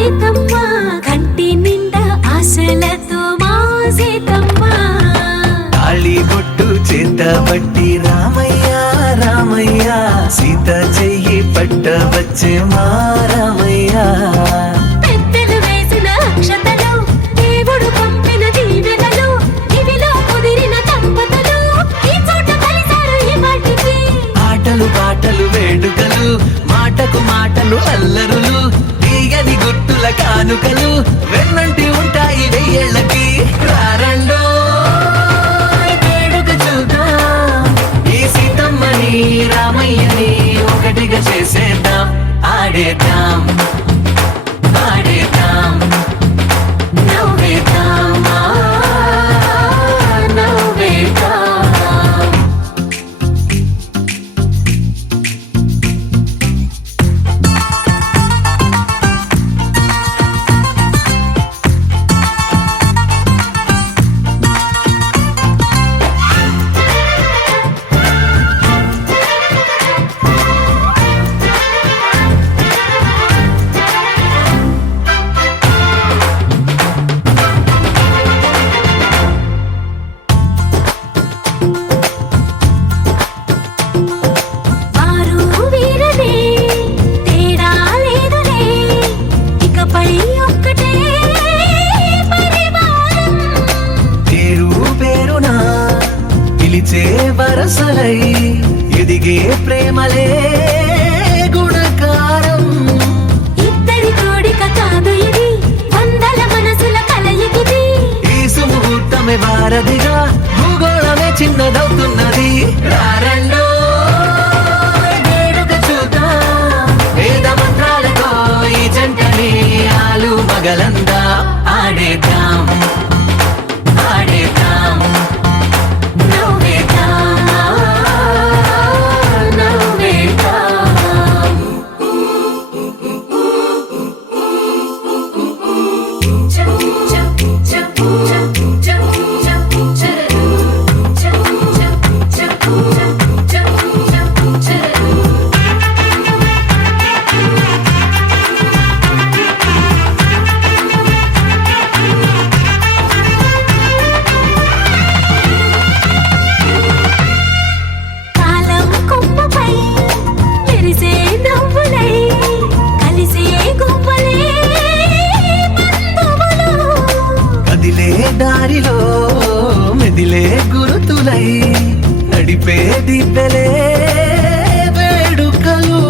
సీతమ్మ కంటి నిండా ఆశలతో మా సీతమ్మ తాళి బొట్టు చేత బట్టి రామయ్య రామయ్య సీత చెయ్యి పట్ట వచ్చే మా రామయ్య పెద్దలు వేసిన అక్షతలు దేవుడు పంపిన దీవెనలు ఇవిలో కుదిరిన దంపతులు ఈ చోట కలిసారు ఈ వాటికి ఆటలు పాటలు వేడుకలు మాటకు మాటలు అల్లరులు తీయని గుర్తుల కానుకలు వెన్నంటి ఉంటాయి వెయ్యేళ్ళకి రారండో వేడుక చూద్దాం ఈ సీతమ్మని రామయ్యని ఒకటిగా చేసేద్దాం ఆడేద్దాం పాడేద్దాం నవ్వేద్దాం నవ్వేద్దాం వారు వీరనే తేడా లేదులే ఇకపై ఒక్కటే పరివారం పేరు పేరునా పిలిచే వరసలై ఎదిగే ప్రేమలే గుణకారం ఇద్దరి కోడిక కాదు ఇది వందల మనసుల కలయికిది ఈ సుముహూర్తమే వారధిగా భూగోళమే చిన్నదవుతున్నది రారండో వేడుక చూద్దాం వేద మంత్రాలతో ఈ జంటని ఆలు మగలందా ఆడేద్దాం ఆడేద్దాం నవ్వేద్దాం నవ్వేద్దాం కాలం కొమ్మపై మెరిసే నవ్వులై కలిసే గువ్వలే బంధువులు కదిలే దారిలో మెదిలే గురుతులై నడిపే దివ్వెలే వేడుకలు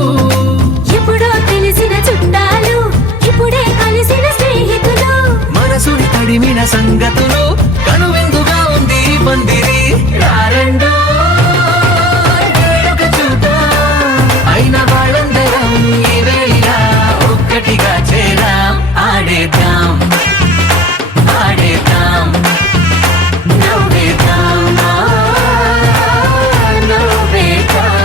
ఎప్పుడో తెలిసిన చుట్టాలు ఇప్పుడే కలిసిన స్నేహితులు మనసుని తడిమిన సంగతులు కనువిందుగా ఉంది ఈ పందిరి రారండో వేడుక చూద్దాం అయిన వాళ్ళందరం ఈ వేళ ఒక్కటిగా చేరాం ఆడేద్దాం ఆడేద్దాం నవ్వేద్దాం నవ్వేద్దాం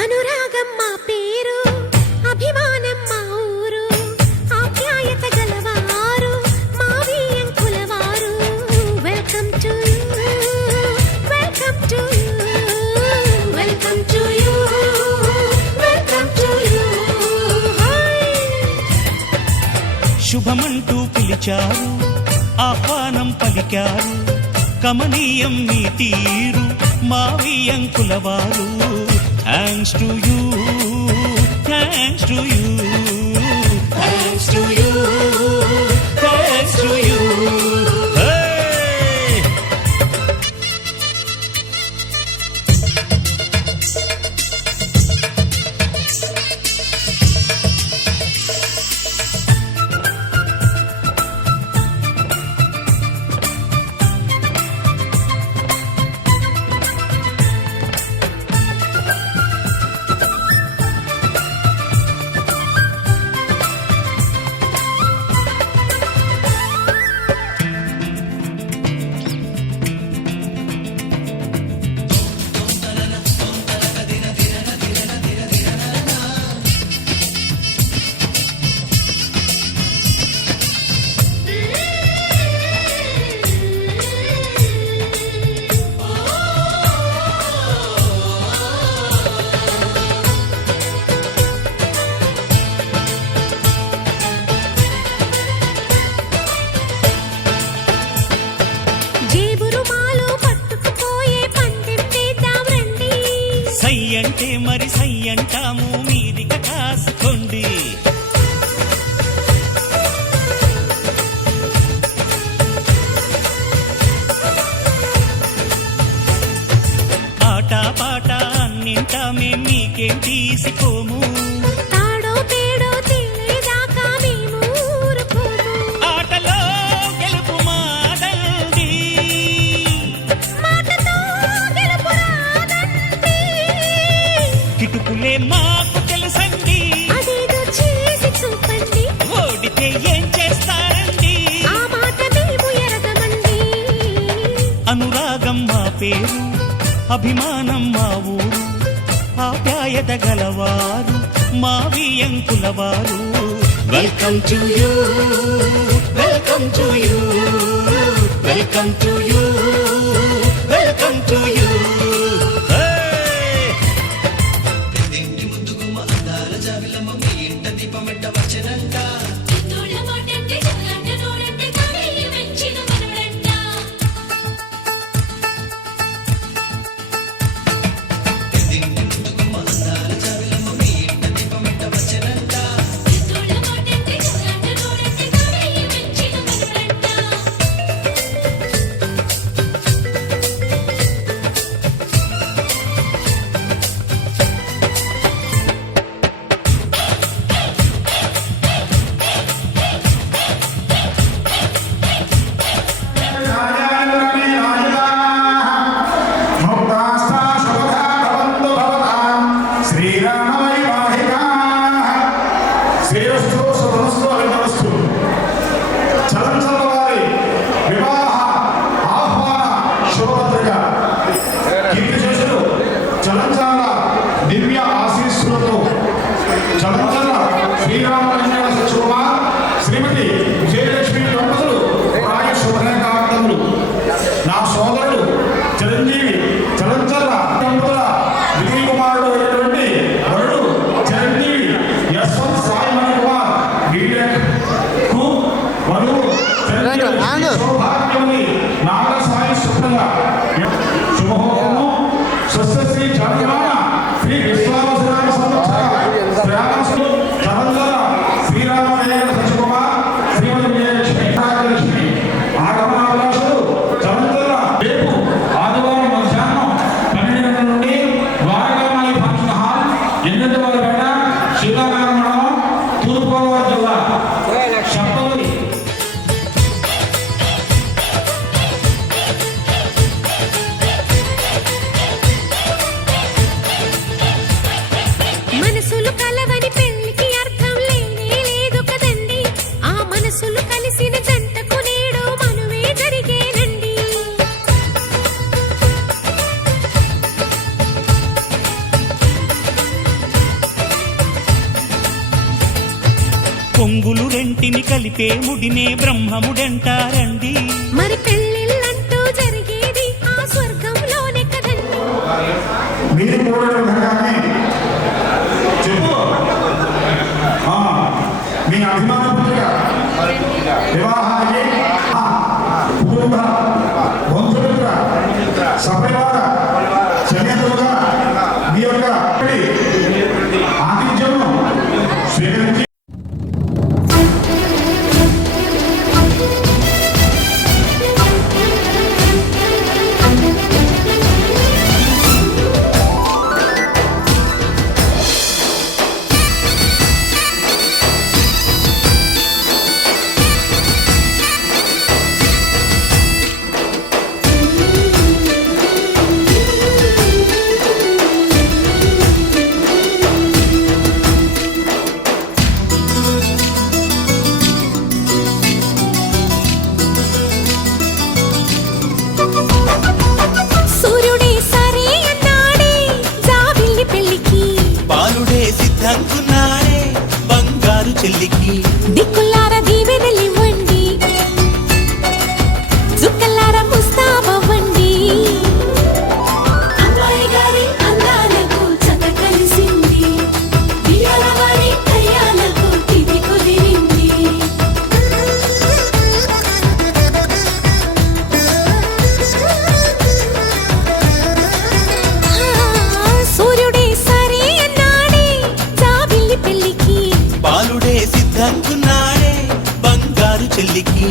అనురాగం మా పేరు అభిమానం మా ఊరు ఆప్యాయత గలవారు మా వియంకులవారు welcome to you welcome to you welcome to you welcome to you శుభమంటూ పిలిచారు ఆహ్వానం పలికారు కమనీయం మీ తీరు మావియంకుల వారు thanks to you thanks to you thanks to you thanks to you తీసిపోము తాడో పేడో తేలేదాకా మేము ఊరుకోము. ఆటలో గెలుపు మాదండి మాటతో గెలుపు రాదండి. కిటుకులే మాకు తెలుసండి అదేదో చేసి చూపండి. ఓడితే ఏం చేస్తారండి ఆ మాట మేము ఎరగమండి. అనురాగం మా పేరు అభిమానం మా ఊరు ఆప్యాయత గలవారు మా వియంకులవారు welcome to you welcome to you welcome to you welcome to you చిన్నోళ్ళ మాటంటే జగంట నోడంటే కావేరి మెచ్చిన మనవడంట. చిన్నోళ్ళ మాటంటే జగంట నోడంటే కావేరి మెచ్చిన మనవడంట. శ్రేయస్సు శుభమస్తు అభినమస్తు. చలంచల వారి వివాహ ఆహ్వాన శుభపత్రిక కీర్తిశేషులు చలంచల దివ్య ఆశీస్సులతో చలంచల శ్రీరామలింగ సత్యకుమార్ శ్రీమతి విజయలక్ష్మి దంపతులు ప్రాయ శుభకాంతములు. నా సోదరుడు చిరంజీవి చలంచల దంపతుల విజయ్ కుమారుడు అయినటువంటి వరుడు చిరంజీవి యశ్వంత్ సాయి కుమార్ బీటెక్ కు వధువు చిరంజీవి సౌభాగ్యమని నాగ సాయి శుభ్రంగా శుభహోమము స్వస్తి జాతమాన శ్రీ విశ్వావసరామ సంవత్సర శ్రావణసు చలంచల శ్రీరామలింగ సత్యకుమార్ శ్రీమతి విజయలక్ష్మి రాజలక్ష్మి ఆగమనాభిలాషులు చలంచల రేపు ఆదివారం మధ్యాహ్నం 12 గంటల నుండి ద్వారకామాయి ఫంక్షన్ హాల్ 8 శీలాకారం మండలం తూర్పుగోదావరి జిల్లా శబ్దవతి మనసులు కలవని పెళ్లికి అర్థం లేనే లేదు కదండి. ఆ మనసులు కలిసిన జంటకు నేడు మనువే జరిగేనండి. పొంగులు రెంటిని కలిపే ముడినే బ్రహ్మముడంటారండి మరి పెళ్ళిళ్ళంటూ జరిగేది ఆ స్వర్గంలోనే కదండి. మీరు కూడా విధంగానే చెప్పు. మీ అభిమాన పుత్రిక వివాహానికి కుటుంబ బంధుమిత్ర సపరివార సమేతులుగా మీ యొక్క ఆతిథ్యం స్వీకరించి సూర్యుడే సరే అన్నాడే జాబిల్లి పెళ్లికి. బాలుడే సిద్ధంకున్నాడే బంగారు చెల్లికి దిక్కులార దీవెనలివ్వండి, చుక్కలార ముస్తాబవ్వండి. అమ్మాయి గారి అందాలకు చత కలిసింది, బియ్యాల వారి కయ్యాలకు తిది కుదిరింది. సూర్యుడే సరే అన్నాడే జాబిల్లి పెళ్లికి. బాలుడే సిద్ధంకున్నాడే బంగారు చెల్లికి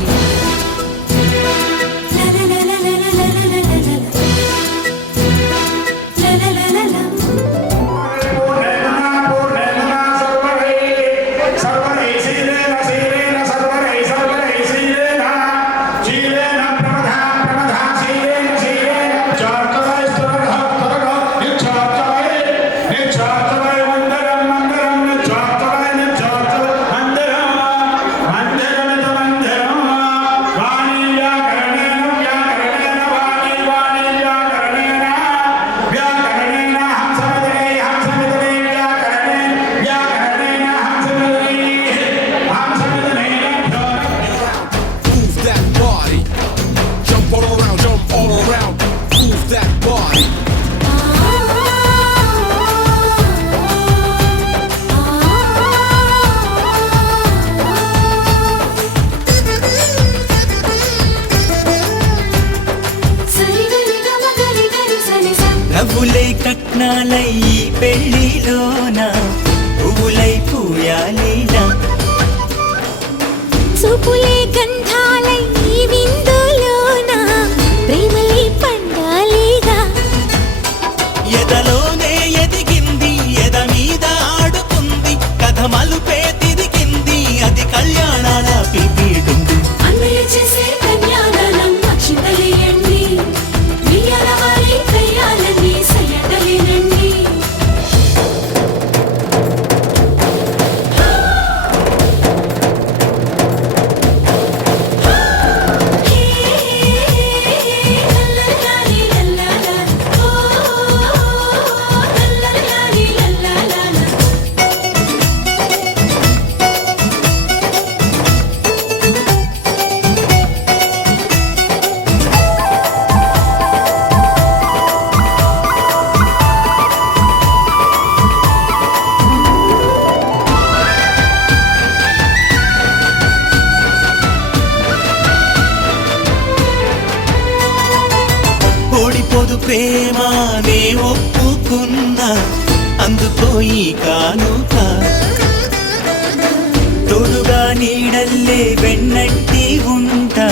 లలలలలలలలలల. ప్రేమానే ఒప్పుకున్నా అందుకోయి కానుక తోడుగా నీడల్లే వెన్నట్టి ఉంటా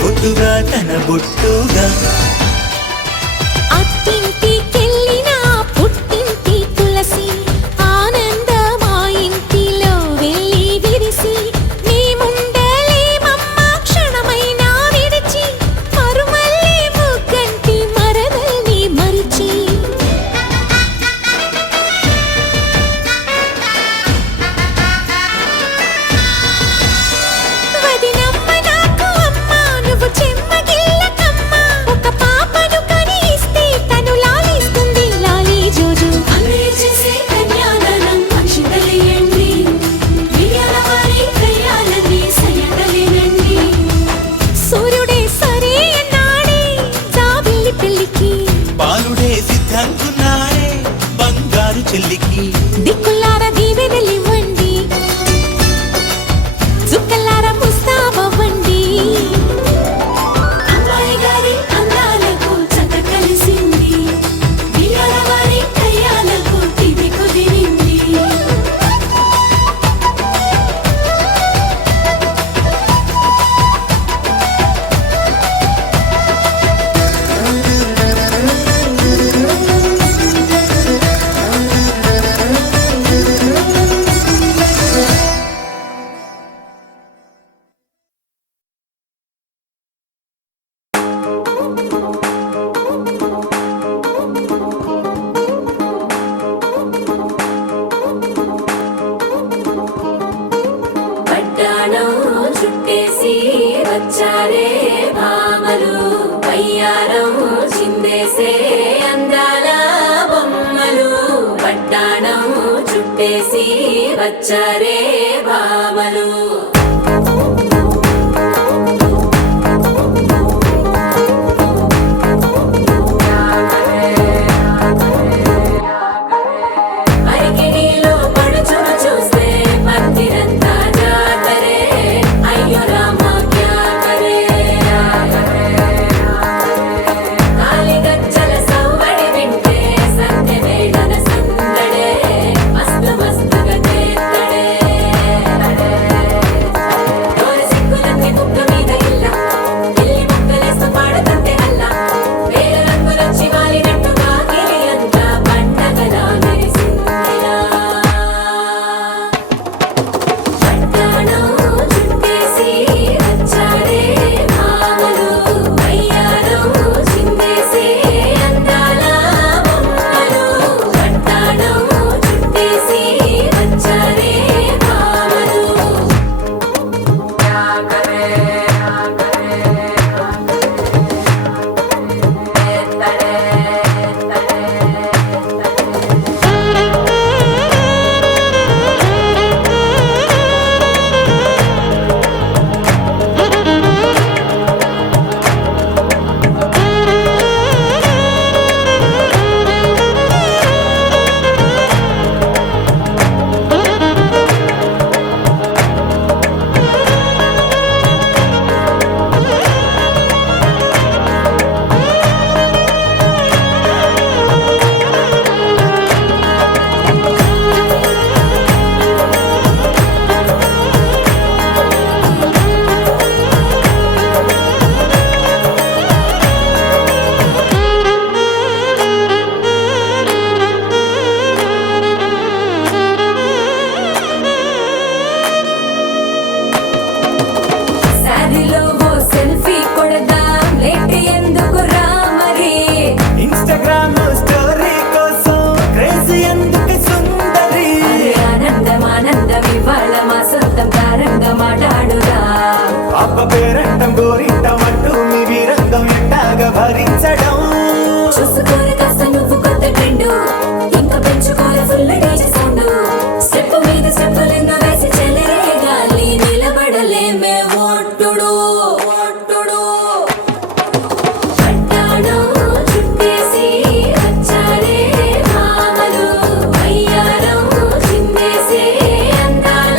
బొట్టుగా తన బొట్టుగా అత్తింటికెళ్ళినా పుట్టింటి తులసి ఆనందమా ఇంటిలో వెళ్ళి విరిసి మేముండలేమమ్మా క్షణమైనా విడిచి మరుమల్లే ముగ్గంటి మరదల్ని మరిచి వదినమ్మ నాకు అమ్మ నువ్వు చెమ్మగిల్లకమ్మ ఒక పాపను కని ఇస్తే తను లాలిస్తుంది లాలి జోజు అన్నయ్య చేసే కన్యాదానం అక్షింతలేయండి వియ్యాల వారి కయ్యాలని సయ్యటలేనండి సూర్యుడే సరే అన్నాడే జాబిల్లి పెళ్ళికి బాలుడే సిద్ధంకున్నాడే బంగారు చెల్లికి దిక్కులారా దీవెనలివ్వండి చుక్కలారా ముస్తాబవ్వండి అమ్మాయి గారి అందాలకు చక్క కలిసింది వియ్యాల వారి కయ్యాలకు తిది కుదిరింది పట్టాణం చుట్టేసి వచ్చారే భామలు పయ్యారం చిందేసే అందాల బొమ్మలు పట్టాణం చుట్టేసి వచ్చారే భామలు అరికిణీలో పడుచును చూస్తే పత్తిరంతా జాతరే అయ్యో రామా క్యా కరే కాలిగజ్జల సవ్వడి వింటే సంధ్య వేళన సందడే మస్తు మస్తుగా చేత్తడే డోలు సిక్కులన్నీ కుక్క మీద ఇల్ల ఇల్లి ముక్కలేస్తూ పాడుతుంటే అల్లా వేల రంగులొచ్చి వాలినట్టుగా గిలి అంతా పండగలా మెరిసిందిలా పట్టాణం చుట్టేసి వచ్చారే భామలు అయ్యారం చిందేసే అందాల బొమ్మలు పట్టాణం చుట్టేసి వచ్చారే భామలు శారీలో ఓ సెల్ఫీ కొడదాం లేట్ ఎందుకు రా మరి ఇన్స్టాగ్రామ్ స్టోరీ కోసం క్రేజీ ఎందుకు సుందరి అరే ఆనందం ఆనందం ఇవాళ మా సొంతం తారంగా మాట్లాడుదా అబ్బ పేరంటం గోరింటం అంటూ మీ వీరంగం ఎట్టాగా భరించడం చూసుకోరు కాస్త నువ్వు కొత్త ట్రెండ్ ఇంకా పెంచుకోరు ఫుల్ డీజే సౌండ్ స్టెప్ మీద స్టెప్పులెన్నో వేసి చెలరే గాలి నిలబడలేమే ఒట్టుడు ఒట్టుడు పట్టాణం చుట్టేసి వచ్చారే భామలు అయ్యారం చిందేసే అందాల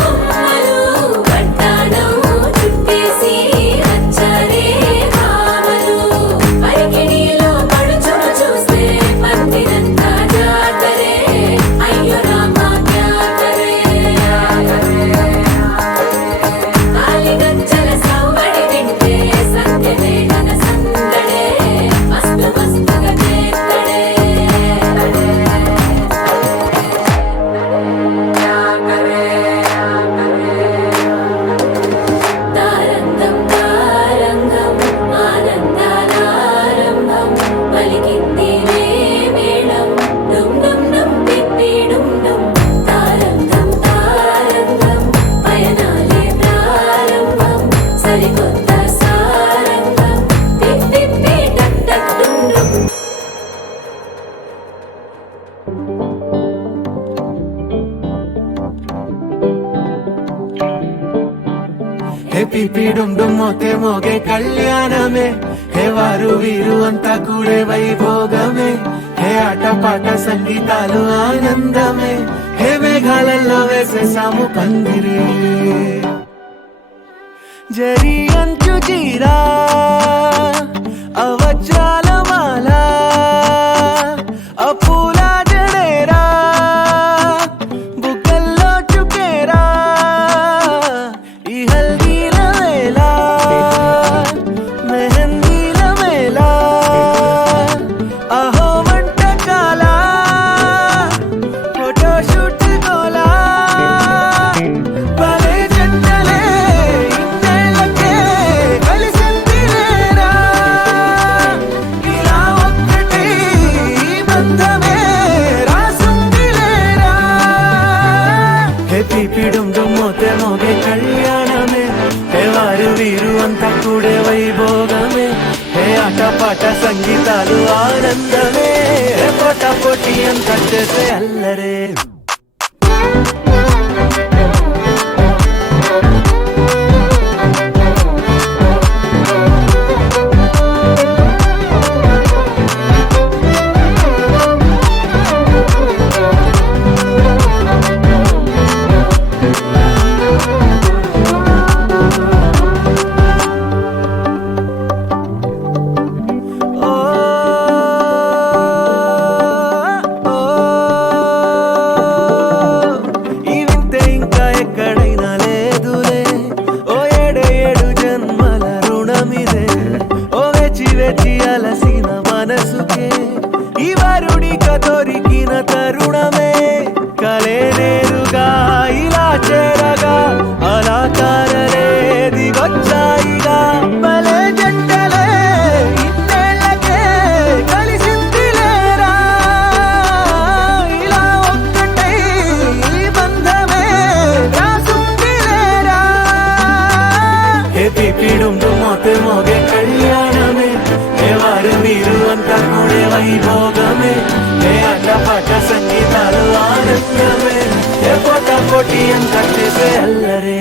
బొమ్మలు పట్టాణం చుట్టేసి వచ్చారే భామలు అరికిణీలో పడు హే పిపి డుమ్ డుమ్ మోతే మోగే కళ్యాణమే హే వారు వీరు అంతా కూడే వైభోగమే హే ఆట పాట సంగీతాలు ఆనందమే హే మేఘాలలో వేసేసాము పందిరి జరి అంచు జీరా అవజ్రాల మాల అపూల జడేరా బుగ్గల్లో చుకేరా ఈ హల్దీల వేళ మెహందీల వేళ అహో వంటకాల ఫోటోషూట్ గోలా భలే జంటలే ఇన్నేళ్ళకే కలిసిందిలేరా ఇలా ఒక్కటి బంధమే రాసుందిలేరా హే పిపి డుమ్ డుమ్ మోతే మోగే కళ్యాణమే హే వారు వీరు అంతా కూడే వైభోగమే హే ఆట పాట సంగీతాలు ఆనందమే హే పోటా పోటీ అంతా చేసే అల్లరే ఈ వింతే ఇంకా ఎక్కడైనా లేదులే ఓ ఏడే ఏడు జన్మల రుణమిదే ఓ వేచి వేచి అలసిన మనసుకే ఈ వరుడిక దొరికిన తరుణమే కలే నేరుగా ఇలా చేరగా అలా కారలేది వచ్చాయిగా భలే జంటలే ఇన్నేళ్ళకే కలిసిందిలేరా ఇలా ఒక్కటై ఈ బంధమే రాసుందిలేరా హే పిపి డుమ్ డుమ్ మోతే మోగే కళ్యాణమే హే వారు వీరు అంతా కూడే వైభోగమే హే ఆట పాట సంగీతాలు ఆనందమే హే పోటా పోటీ అంతా చేసే అల్లరే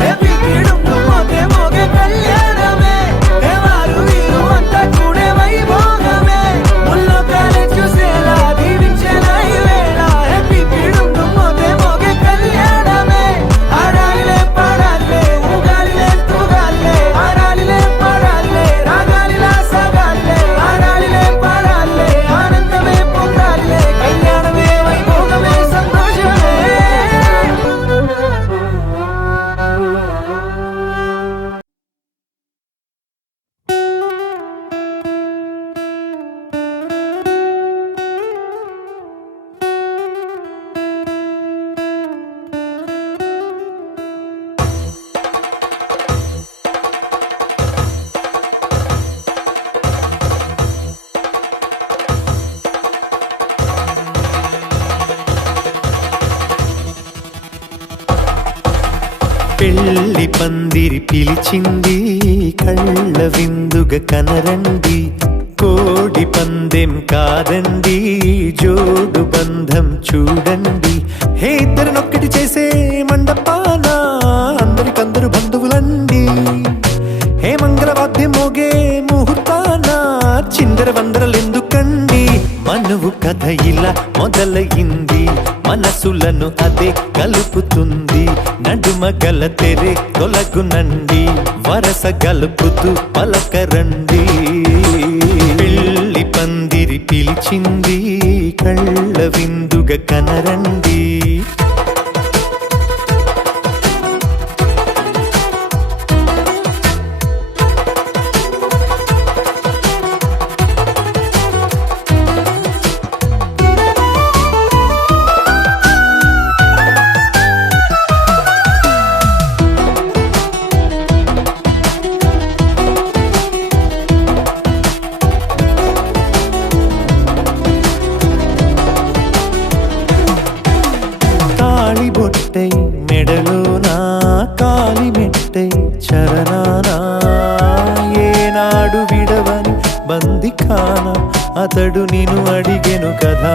హే పిపి డుమ్ డుమ్ మోతే మోగే కళ్యాణమే హే వారు వీరు అంతా కూడే వైభోగమే ముల్లోకాలే చూసేలా దీవించేలా ఈ వేళ హే పిపి డుమ్ డుమ్ మోతే మోగే కళ్యాణమే ఆడాలిలే పాడాలిలే ఊగాలిలే తూగాలిలే ఆడాలిలే పాడాలిలే రాగాలిలా సాగాలిలే ఆడాలిలే పాడాలిలే ఆనందమే పొందాలిలే కళ్యాణమే వైభోగమే సంతోషమే పెళ్లి పందిరి పిలిచింది కళ్ళ విందుగ కనరండి కోడి పందెం కాదండి జోడు బంధం చూడండి హే ఇద్దరినొక్కటి చేసే మండపాన అందరికందరు బంధువులండి హే మంగళవాద్యం మోగే ముహూర్తాన చిందర వందరలెందుకండి మనువు కథ ఇలా మొదలయింది మనసులను అదే కలుపుతుంది నడుమ గల తెరే తొలగునండి వరస గలుపుతూ పలకరండి పెళ్లి పందిరి పిలిచింది కళ్ళ విందుగ కనరండి బొట్టై మెడలో నా కాలి మెట్టై చరణానా అతడు నిన్ను అడిగెను కదా,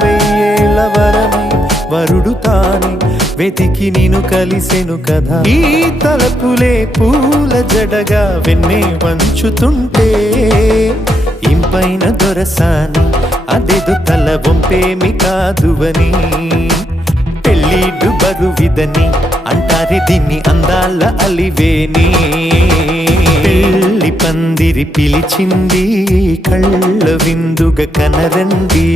వెయ్యేళ్ళ వరమై వరుడు తానే వెతికి నిన్ను కలిసెను కదా. ఈ తలపులే పూల జడగా వెన్నే వంచుతుంటే, ఇంపైన దొరసాని అదేదో తల వంపేమి కాదువని, పెళ్ళిడు బరువిదని అంటారే దీన్ని అందాల అలివేని. పెళ్లి పందిరి పిలిచింది కళ్ళ విందుగ కనరండి.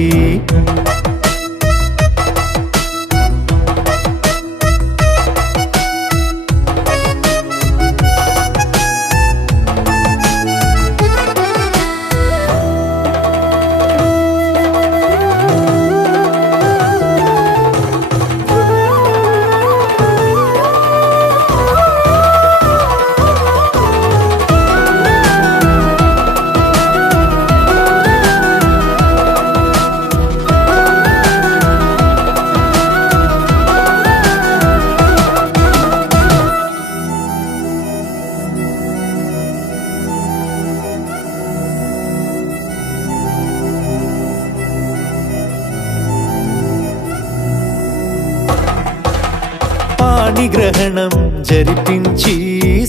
పాణిగ్రహణం జరిపించి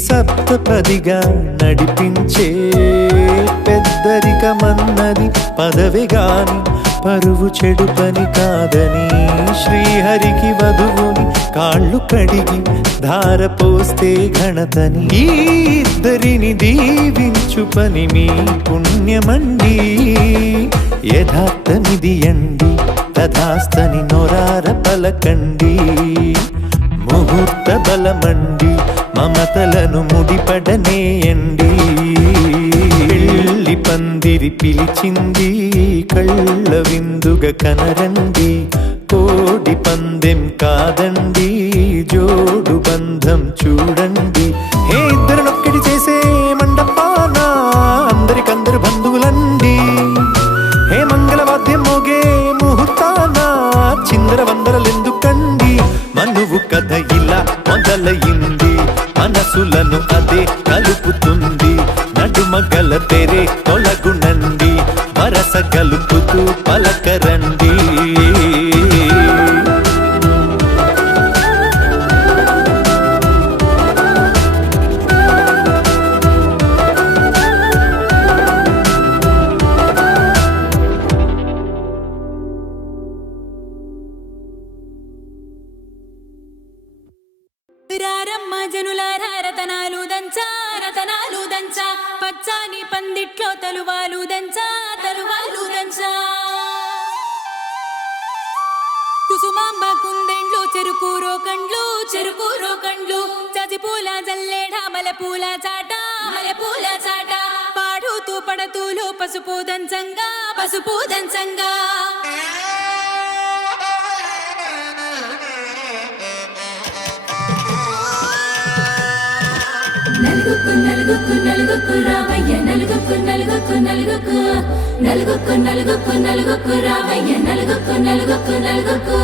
సప్తపదిగా నడిపించే, పెద్దరికమన్నది పదవి గాని పరువు చెడు పని కాదని, శ్రీహరికి వధువుని కాళ్ళు కడిగి ధార పోస్తే ఘనతని, ఈ ఇద్దరిని దీవించు పని మీ పుణ్యమండి. యథార్థమిది అండి తథాస్తని నొరార పలకండి, ముహూర్త బలమండి మమతలను ముడిపడనేయండి. పెళ్లి పందిరి పిలిచింది కళ్ళ విందుగ కనరండి, కోడి పందెం కాదండి జోడు బంధం చూడండి. హే ఇద్దరినొక్కటి చేసే మండపాన అందరికందరు బంధువులండి, హే మంగళవాద్యం మోగే ముహూర్తాన చిందర వందరలెందుకండి. మనువు కథ ఇలా మొదలయింది, మనసులను అదే కలుపుతుంది, నడుమ గల తెరే తొలగునండి, వరస కలుపుతూ పలకరండి. రారమ్మ జనులారా రతనాలు దంచా రతనాలు దంచా, పచ్చాని పందిట్లో తలువాలు దంచా తలువాలు దంచా. కుసుమాంబ కుందెండ్లు చెరుకు రోకండ్లు చెరుకు రోకండ్లు, చజిపూల జల్లేడ మలపూల చాట మలపూల చాట, పాడుతూ పడతూలు పసుపు దంచంగా పసుపు దంచంగా. నలుగుకు నలుగుకు నలుగుకు రావయ్య నలుగుకు నలుగుకు నలుగుకు నలుగుకు నలుగుకు నలుగుకు రావయ్య నలుగుకు నలుగుకు నలుగుకు.